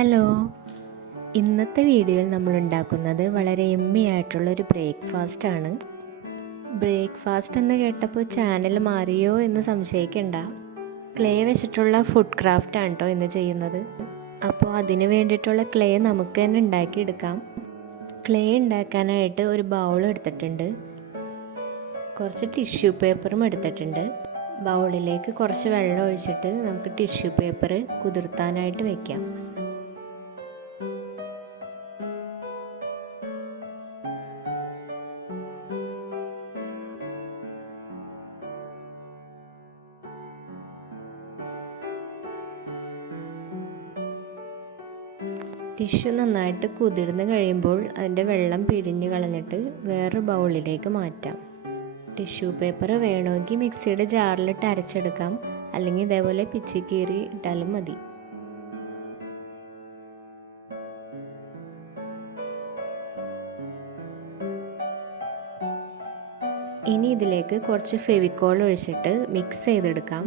Hello, ഇന്നത്തെ വീഡിയോയിൽ നമ്മൾ ഉണ്ടാക്കുന്നത് വളരെ യമ്മി ആയിട്ടുള്ളൊരു ബ്രേക്ക്ഫാസ്റ്റാണ്. ബ്രേക്ക്ഫാസ്റ്റ് എന്ന് കേട്ടപ്പോൾ ചാനൽ മാറിയോ എന്ന് സംശയിക്കണ്ട. ക്ലേ വെച്ചിട്ടുള്ള ഫുഡ് ക്രാഫ്റ്റാണ് കേട്ടോ ഇന്ന് ചെയ്യുന്നത്. അപ്പോൾ അതിന് വേണ്ടിയിട്ടുള്ള ക്ലേ നമുക്ക് തന്നെ ഉണ്ടാക്കിയെടുക്കാം. ക്ലേ ഉണ്ടാക്കാനായിട്ട് ഒരു ബൗൾ എടുത്തിട്ടുണ്ട്, കുറച്ച് ടിഷ്യൂ പേപ്പറും എടുത്തിട്ടുണ്ട്. ബൗളിലേക്ക് കുറച്ച് വെള്ളം ഒഴിച്ചിട്ട് നമുക്ക് ടിഷ്യൂ പേപ്പർ കുതിർത്താനായിട്ട് വയ്ക്കാം. ടിഷ്യൂ നന്നായിട്ട് കുതിർന്ന് കഴിയുമ്പോൾ അതിൻ്റെ വെള്ളം പിഴിഞ്ഞ് കളഞ്ഞിട്ട് വേറൊരു ബൗളിലേക്ക് മാറ്റാം. ടിഷ്യൂ പേപ്പർ വേണമെങ്കിൽ മിക്സിയുടെ ജാറിലിട്ട് അരച്ചെടുക്കാം, അല്ലെങ്കിൽ ഇതേപോലെ പിച്ചി കീറി ഇട്ടാലും മതി. ഇനി ഇതിലേക്ക് കുറച്ച് ഫെവിക്കോൾ ഒഴിച്ചിട്ട് മിക്സ് ചെയ്തെടുക്കാം.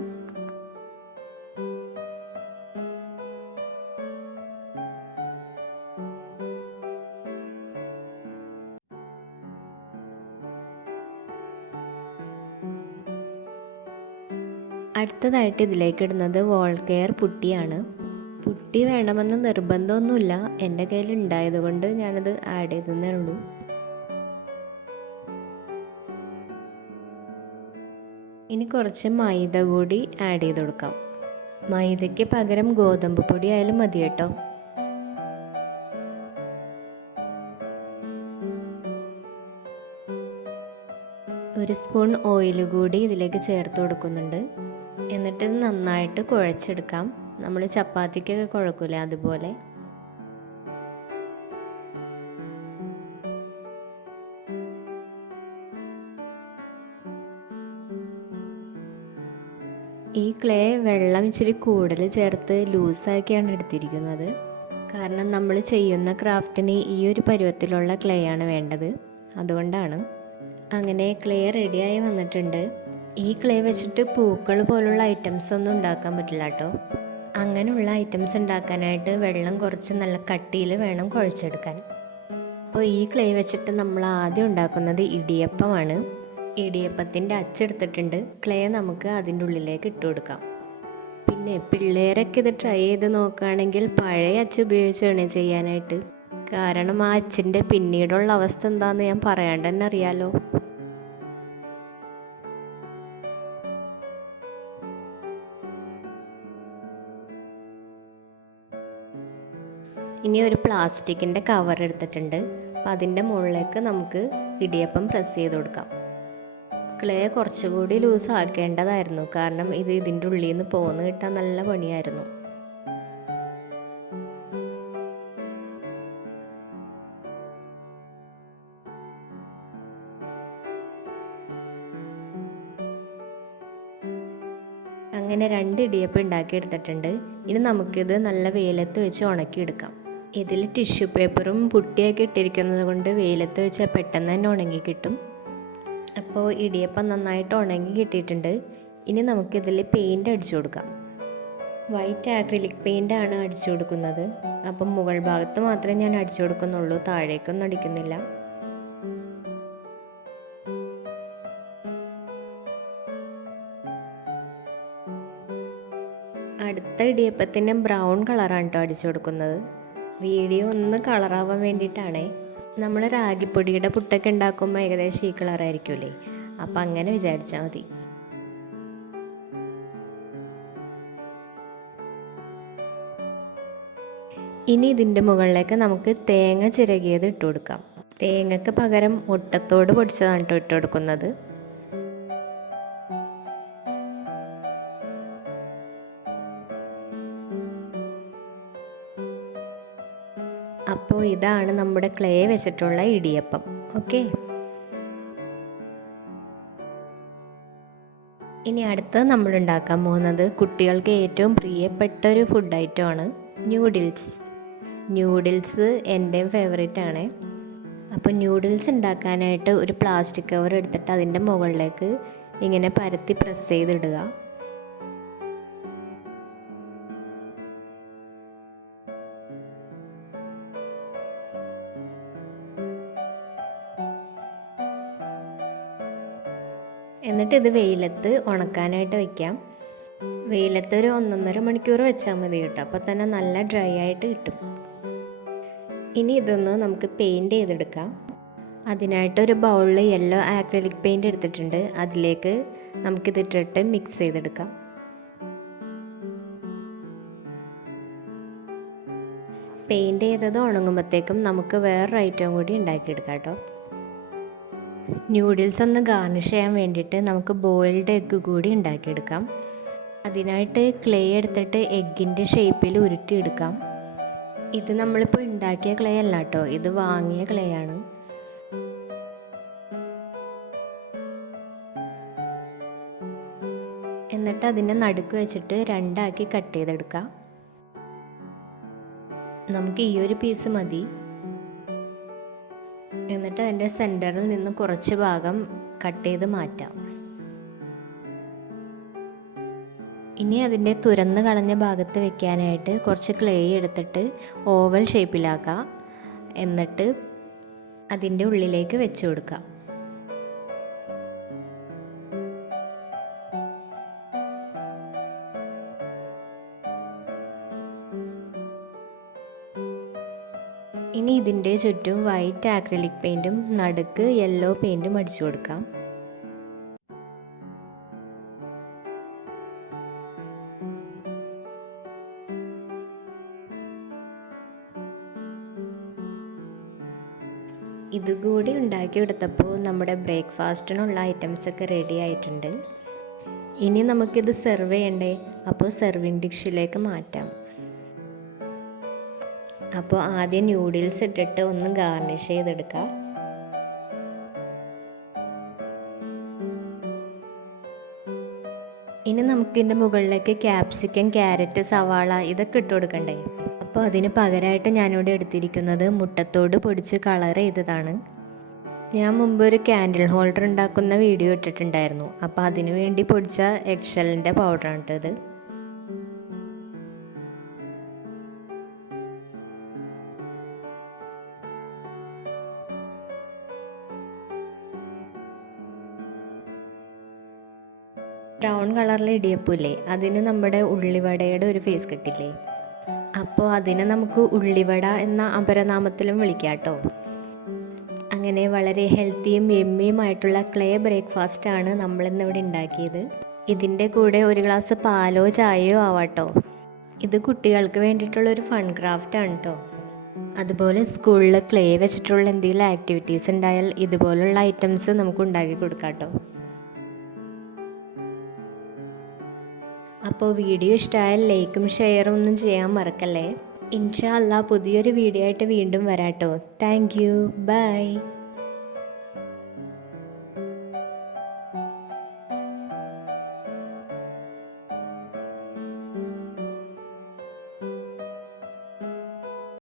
അടുത്തതായിട്ട് ഇതിലേക്ക് ഇടുന്നത് വോൾ കെയർ പുട്ടിയാണ്. പുട്ടി വേണമെന്ന് നിർബന്ധമൊന്നുമില്ല, എൻ്റെ കയ്യിൽ ഉണ്ടായതുകൊണ്ട് ഞാനത് ആഡ് ചെയ്തതേ ഉള്ളൂ. ഇനി കുറച്ച് മൈദ കൂടി ആഡ് ചെയ്ത് കൊടുക്കാം. മൈദയ്ക്ക് പകരം ഗോതമ്പ് പൊടി ആയാലും മതി കേട്ടോ. ഒരു സ്പൂൺ ഓയിൽ കൂടി ഇതിലേക്ക് ചേർത്ത് കൊടുക്കുന്നുണ്ട്. എന്നിട്ട് ഇത് നന്നായിട്ട് കുഴച്ചെടുക്കാം. നമ്മൾ ചപ്പാത്തിക്കൊക്കെ കുഴക്കൂലേ അതുപോലെ. ഈ ക്ലേ വെള്ളം ഇച്ചിരി കൂടുതൽ ചേർത്ത് ലൂസാക്കിയാണ് എടുത്തിരിക്കുന്നത്. കാരണം നമ്മൾ ചെയ്യുന്ന ക്രാഫ്റ്റിന് ഈ ഒരു പരുവത്തിലുള്ള ക്ലേ ആണ് വേണ്ടത്, അതുകൊണ്ടാണ്. അങ്ങനെ ക്ലേ റെഡിയായി വന്നിട്ടുണ്ട്. ഈ ക്ലേ വെച്ചിട്ട് പൂക്കൾ പോലുള്ള ഐറ്റംസ് ഒന്നും ഉണ്ടാക്കാൻ പറ്റില്ല കേട്ടോ. അങ്ങനെയുള്ള ഐറ്റംസ് ഉണ്ടാക്കാനായിട്ട് വെള്ളം കുറച്ച് നല്ല കട്ടിയിൽ വേണം കുഴച്ചെടുക്കാൻ. അപ്പോൾ ഈ ക്ലേ വെച്ചിട്ട് നമ്മൾ ആദ്യം ഉണ്ടാക്കുന്നത് ഇടിയപ്പമാണ്. ഇടിയപ്പത്തിൻ്റെ അച്ചെടുത്തിട്ടുണ്ട്. ക്ലേ നമുക്ക് അതിൻ്റെ ഉള്ളിലേക്ക് ഇട്ട് കൊടുക്കാം. പിന്നെ പിള്ളേരൊക്കെ ഇത് ട്രൈ ചെയ്ത് നോക്കുകയാണെങ്കിൽ പഴയ അച്ച് ഉപയോഗിച്ചാണ് ചെയ്യാനായിട്ട്. കാരണം ആ അച്ചിൻ്റെ പിന്നീടുള്ള അവസ്ഥ എന്താണെന്ന് ഞാൻ പറയാണ്ട് തന്നെ അറിയാലോ. ഇനി ഒരു പ്ലാസ്റ്റിക്കിൻ്റെ കവർ എടുത്തിട്ടുണ്ട്. അപ്പം അതിൻ്റെ മുകളിലേക്ക് നമുക്ക് ഇടിയപ്പം പ്രസ് ചെയ്ത് കൊടുക്കാം. ക്ലേ കുറച്ചുകൂടി ലൂസ് ആക്കേണ്ടതായിരുന്നു, കാരണം ഇത് ഇതിൻ്റെ ഉള്ളിൽ നിന്ന് പോന്ന് കിട്ടാൻ നല്ല പണിയായിരുന്നു. അങ്ങനെ 2 ഇടിയപ്പം ഉണ്ടാക്കിയെടുത്തിട്ടുണ്ട്. ഇനി നമുക്കിത് നല്ല വെയിലത്ത് വെച്ച് ഉണക്കിയെടുക്കാം. ഇതിൽ ടിഷ്യൂ പേപ്പറും പുട്ടിയൊക്കെ ഇട്ടിരിക്കുന്നത് കൊണ്ട് വെയിലത്ത് വെച്ചാൽ പെട്ടെന്ന് തന്നെ ഉണങ്ങി കിട്ടും. അപ്പോൾ ഇടിയപ്പം നന്നായിട്ട് ഉണങ്ങി കിട്ടിയിട്ടുണ്ട്. ഇനി നമുക്കിതിൽ പെയിൻറ്റ് അടിച്ചു കൊടുക്കാം. വൈറ്റ് ആക്രിലിക് പെയിൻ്റാണ് അടിച്ചു കൊടുക്കുന്നത്. അപ്പം മുകൾ ഭാഗത്ത് മാത്രമേ ഞാൻ അടിച്ചു കൊടുക്കുന്നുള്ളൂ, താഴേക്കൊന്നും അടിക്കുന്നില്ല. അടുത്ത ഇടിയപ്പത്തിന് ബ്രൗൺ കളറാണ് കേട്ടോ അടിച്ചു കൊടുക്കുന്നത്. വീഡിയോ ഒന്ന് കളറാവാൻ വേണ്ടിയിട്ടാണേ. നമ്മൾ രാഗിപ്പൊടിയുടെ പുട്ടൊക്കെ ഉണ്ടാക്കുമ്പോൾ ഏകദേശം ഈ കളറായിരിക്കുമല്ലേ, അപ്പം അങ്ങനെ വിചാരിച്ചാൽ മതി. ഇനി ഇതിൻ്റെ മുകളിലേക്ക് നമുക്ക് തേങ്ങ ചിരകിയത് ഇട്ട് കൊടുക്കാം. തേങ്ങയ്ക്ക് പകരം മുട്ടത്തോട് പൊടിച്ചതാണ് കേട്ടോ ഇട്ട് കൊടുക്കുന്നത്. അപ്പോൾ ഇതാണ് നമ്മുടെ ക്ലേ വെച്ചിട്ടുള്ള ഇടിയപ്പം. ഓക്കെ, ഇനി അടുത്തത് നമ്മൾ ഉണ്ടാക്കാൻ പോകുന്നത് കുട്ടികൾക്ക് ഏറ്റവും പ്രിയപ്പെട്ട ഒരു ഫുഡ് ഐറ്റമാണ് ന്യൂഡിൽസ്. ന്യൂഡിൽസ് എൻ്റെയും ഫേവറേറ്റ് ആണ്. അപ്പോൾ ന്യൂഡിൽസ് ഉണ്ടാക്കാനായിട്ട് ഒരു പ്ലാസ്റ്റിക് കവർ എടുത്തിട്ട് അതിൻ്റെ മുകളിലേക്ക് ഇങ്ങനെ പരത്തി പ്രസ് ചെയ്തിടുക. എന്നിട്ടിത് വെയിലത്ത് ഉണക്കാനായിട്ട് വയ്ക്കാം. വെയിലത്ത് ഒരു 1.5 മണിക്കൂർ വെച്ചാൽ മതി കേട്ടോ. അപ്പോൾ തന്നെ നല്ല ഡ്രൈ ആയിട്ട് കിട്ടും. ഇനി ഇതൊന്ന് നമുക്ക് പെയിൻറ്റ് ചെയ്തെടുക്കാം. അതിനായിട്ടൊരു ബൗളിൽ യെല്ലോ ആക്രിലിക് പെയിൻറ്റ് എടുത്തിട്ടുണ്ട്. അതിലേക്ക് നമുക്കിതിട്ടിട്ട് മിക്സ് ചെയ്തെടുക്കാം. പെയിൻറ്റ് ചെയ്തത് ഉണങ്ങുമ്പോഴത്തേക്കും നമുക്ക് വേറൊരു ഐറ്റം കൂടി ഉണ്ടാക്കിയെടുക്കാം കേട്ടോ. ന്യൂഡിൽസ് ഒന്ന് ഗാർണിഷ് ചെയ്യാൻ വേണ്ടിയിട്ട് നമുക്ക് ബോയിൽഡ് എഗ്ഗ് കൂടി ഉണ്ടാക്കിയെടുക്കാം. അതിനായിട്ട് ക്ലേ എടുത്തിട്ട് എഗ്ഗിൻ്റെ ഷേപ്പിൽ ഉരുട്ടിയെടുക്കാം. ഇത് നമ്മളിപ്പോൾ ഉണ്ടാക്കിയ ക്ലേ അല്ല കേട്ടോ, ഇത് വാങ്ങിയ ക്ലേ ആണ്. എന്നിട്ട് അതിൻ്റെ നടുക്ക് വെച്ചിട്ട് രണ്ടാക്കി കട്ട് ചെയ്തെടുക്കാം. നമുക്ക് ഈ ഒരു പീസ് മതി. എന്നിട്ട് അതിൻ്റെ സെൻറ്ററിൽ നിന്ന് കുറച്ച് ഭാഗം കട്ട് ചെയ്ത് മാറ്റാം. ഇനി അതിൻ്റെ തുരന്ന് കളഞ്ഞ ഭാഗത്ത് വെക്കാനായിട്ട് കുറച്ച് ക്ലേ എടുത്തിട്ട് ഓവൽ ഷേപ്പിലാക്കാം. എന്നിട്ട് അതിൻ്റെ ഉള്ളിലേക്ക് വെച്ച് കൊടുക്കാം. ഇനി ഇതിൻ്റെ ചുറ്റും വൈറ്റ് ആക്രിലിക് പെയിൻറ്റും നടുക്ക് യെല്ലോ പെയിൻറ്റും അടിച്ചു കൊടുക്കാം. ഇതുകൂടി ഉണ്ടാക്കിയെടുത്തപ്പോൾ നമ്മുടെ ബ്രേക്ക്ഫാസ്റ്റിനുള്ള ഐറ്റംസൊക്കെ റെഡി ആയിട്ടുണ്ട്. ഇനി നമുക്കിത് സെർവ് ചെയ്യണ്ടേ, അപ്പോൾ സെർവിങ് ഡിഷിലേക്ക് മാറ്റാം. അപ്പോൾ ആദ്യം ന്യൂഡിൽസ് ഇട്ടിട്ട് ഒന്ന് ഗാർണിഷ് ചെയ്തെടുക്കാം. ഇനി നമുക്കിതിൻ്റെ മുകളിലേക്ക് ക്യാപ്സിക്കം, ക്യാരറ്റ്, സവാള ഇതൊക്കെ ഇട്ട് കൊടുക്കണ്ടേ. അപ്പോൾ അതിന് പകരമായിട്ട് ഞാനിവിടെ എടുത്തിരിക്കുന്നത് മുട്ടത്തോട് പൊടിച്ച് കളർ ചെയ്തതാണ്. ഞാൻ മുമ്പ് ഒരു ക്യാൻഡിൽ ഹോൾഡർ ഉണ്ടാക്കുന്ന വീഡിയോ ഇട്ടിട്ടുണ്ടായിരുന്നു. അപ്പോൾ അതിന് വേണ്ടി പൊടിച്ച എഗ്ഷെല്ലിൻ്റെ പൗഡറാണ് ഇത്. ബ്രൗൺ കളറിലെ ഇടിയപ്പമില്ലേ, അതിന് നമ്മുടെ ഉള്ളിവടയുടെ ഒരു ഫേസ് കിട്ടില്ലേ. അപ്പോൾ അതിനെ നമുക്ക് ഉള്ളിവട എന്ന അപരനാമത്തിലും വിളിക്കാം കേട്ടോ. അങ്ങനെ വളരെ ഹെൽത്തിയും യമ്മിയുമായിട്ടുള്ള ക്ലേ ബ്രേക്ക്ഫാസ്റ്റാണ് നമ്മളിന്നിവിടെ ഉണ്ടാക്കിയത്. ഇതിൻ്റെ കൂടെ ഒരു ഗ്ലാസ് പാലോ ചായയോ ആവാട്ടോ. ഇത് കുട്ടികൾക്ക് വേണ്ടിയിട്ടുള്ളൊരു ഫൺ ക്രാഫ്റ്റാണ് കേട്ടോ. അതുപോലെ സ്കൂളിൽ ക്ലേ വെച്ചിട്ടുള്ള എന്തെങ്കിലും ആക്ടിവിറ്റീസ് ഉണ്ടായാൽ ഇതുപോലുള്ള ഐറ്റംസ് നമുക്ക് ഉണ്ടാക്കി കൊടുക്കാം കേട്ടോ. അപ്പോൾ വീഡിയോ ഇഷ്ടമായാൽ ലൈക്കും ഷെയറും ഒന്നും ചെയ്യാൻ മറക്കല്ലേ. ഇൻഷാ അല്ലാ പുതിയൊരു വീഡിയോ ആയിട്ട് വീണ്ടും വരാട്ടോ. Thank you, by.